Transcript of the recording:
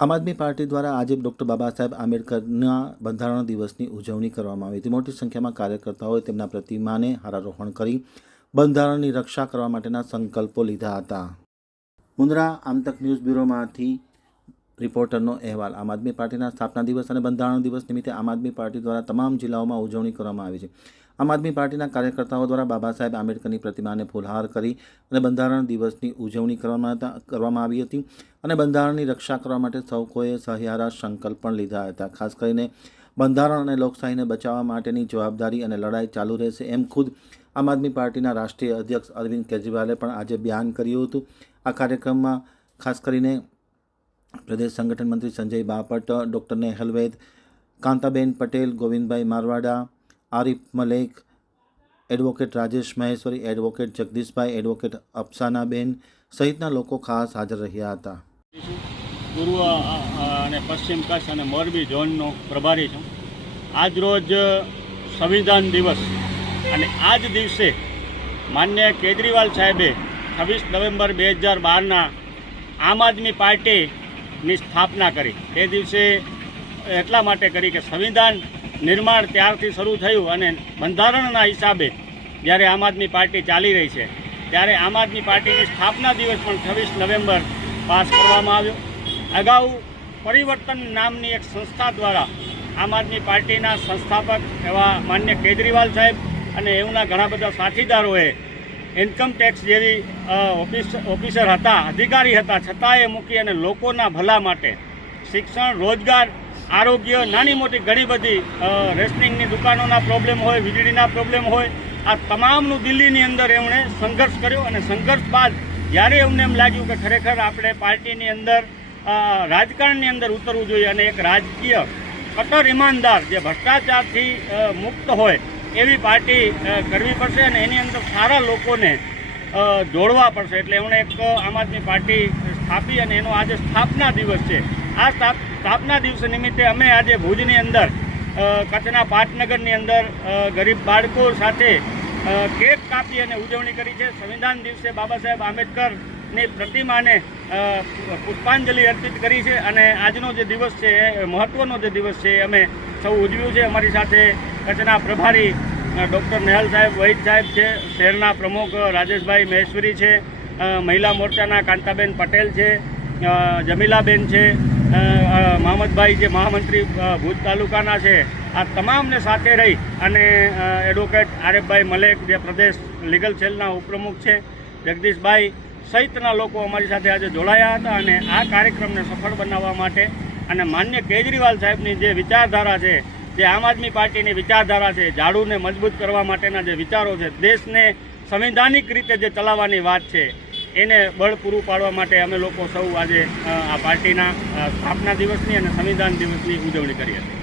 આમ આદમી પાર્ટી દ્વારા આજે ડૉક્ટર બાબા સાહેબ આંબેડકરના બંધારણ દિવસની ઉજવણી કરવામાં આવી હતી. મોટી સંખ્યામાં કાર્યકર્તાઓએ તેમના પ્રતિમાને હારારોહણ કરી બંધારણની રક્ષા કરવા માટેના સંકલ્પો લીધા હતા. મુન્દ્રા આમતક ન્યૂઝ બ્યુરોમાંથી રિપોર્ટરનો અહેવાલ. આમ આદમી પાર્ટીના સ્થાપના દિવસ અને બંધારણ દિવસ નિમિત્તે આમ આદમી પાર્ટી દ્વારા તમામ જિલ્લાઓમાં ઉજવણી કરવામાં આવી છે. આમ આદમી પાર્ટીના કાર્યકર્તાઓ દ્વારા બાબા સાહેબ આંબેડકરની પ્રતિમાને ફૂલહાર કરી અને બંધારણ દિવસની ઉજવણી કરવામાં કરવામાં આવી હતી અને બંધારણની રક્ષા કરવા માટે સૌ કોઈએ સહિયારા સંકલ્પ પણ લીધા હતા. ખાસ કરીને બંધારણ અને લોકશાહીને બચાવવા માટેની જવાબદારી અને લડાઈ ચાલુ રહેશે એમ ખુદ આમ આદમી પાર્ટીના રાષ્ટ્રીય અધ્યક્ષ અરવિંદ કેજરીવાલે પણ આજે બયાન કર્યું હતું. આ કાર્યક્રમમાં ખાસ કરીને પ્રદેશ સંગઠન મંત્રી Sanjay Bapat, doctor Nehal Vaid Kantaben Patel, Govindbhai Marwada, Arif Malek, advocate Rajesh Maheshwari, advocate Jagdishbhai, advocate Afsanaben સહિતના લોકો ખાસ હાજર રહ્યા હતા. પૂર્વ અને પશ્ચિમ કચ્છ અને મોરબી ઝોનનો પ્રભારી છું. આજ રોજ સંવિધાન દિવસ અને આ જ દિવસે માન્ય કેજરીવાલ સાહેબે છવ્વીસ નવેમ્બર બે હજાર બારના આમ આદમી પાર્ટીની સ્થાપના કરી. તે દિવસે એટલા માટે કરી કે સંવિધાન નિર્માણ ત્યારથી શરૂ થયું અને બંધારણના હિસાબે જ્યારે આમ આદમી પાર્ટી ચાલી રહી છે, ત્યારે આમ આદમી પાર્ટીની સ્થાપના દિવસ પણ છવ્વીસ નવેમ્બર પાસ કરવામાં આવ્યો. અગાઉ પરિવર્તન નામની એક સંસ્થા દ્વારા આમ આદમી પાર્ટીના સંસ્થાપક એવા માન્ય કેજરીવાલ સાહેબ અને એમના ઘણા બધા સાથીદારોએ ઇન્કમ ટેક્સ જેવી ઓફિસ, ઓફિસર હતા, અધિકારી હતા છતાં એ મૂકી અને લોકોના ભલા માટે શિક્ષણ, રોજગાર, આરોગ્ય, નાની મોટી ઘણી બધી રેશનિંગની દુકાનોના પ્રોબ્લેમ હોય, વીજળીના પ્રોબ્લેમ હોય, આ તમામનું દિલ્હીની અંદર એમણે સંઘર્ષ કર્યો અને સંઘર્ષ બાદ જ્યારે એમને એમ લાગ્યું કે ખરેખર આપણે પાર્ટીની અંદર રાજકારણની અંદર ઉતરવું જોઈએ અને એક રાજકીય કટર ઈમાનદાર જે ભ્રષ્ટાચારથી મુક્ત હોય એવી પાર્ટી કરવી પડશે અને એની અંદર સારા લોકોને જોડવા પડશે. એટલે એમણે એક આમ આદમી પાર્ટી સ્થાપી અને એનો આજે સ્થાપના દિવસ છે. આ સ્થાપ- સ્થાપના દિવસ નિમિત્તે અમે આજે ભુજની અંદર કચ્છના પાટનગરની અંદર ગરીબ બાળકો સાથે કેક કાપી અને ઉજવણી કરી છે. સંવિધાન દિવસે બાબા સાહેબ આંબેડકરની પ્રતિમાને પુષ્પાંજલિ અર્પિત કરી છે. અને આજનો જે દિવસ છે, એ મહત્ત્વનો જે દિવસ છે અમે સૌ ઉજવ્યું છે. અમારી સાથે કચ્છના પ્રભારી ડૉક્ટર નેહલ સાહેબ વૈદ સાહેબ છે, શહેરના પ્રમુખ રાજેશભાઈ મહેશ્વરી છે મહિલા મોરચાના કાંતાબેન પટેલ છે જમીલાબેન છે મહમદભાઈ જે મહામંત્રી ભુજ તાલુકાના છે, આ તમામને સાથે રહી અને એડવોકેટ આરેફભાઈ મલેક જે પ્રદેશ લીગલ સેલના ઉપપ્રમુખ છે, જગદીશભાઈ સહિતના લોકો અમારી સાથે આજે જોડાયા હતા અને આ કાર્યક્રમને સફળ બનાવવા માટે અને માન્ય કેજરીવાલ સાહેબની જે વિચારધારા છે જે આમ આદમી પાર્ટીની વિચારધારા છે ઝાડુને મજબૂત કરવા માટેના જે વિચારો છે, દેશને સંવિધાનિક રીતે જે ચલાવવાની વાત છે, એને બળ પૂરું પાડવા માટે અમે લોકો સૌ આજે આ પાર્ટીના સ્થાપના દિવસની અને સંવિધાન દિવસની ઉજવણી કરી હતી.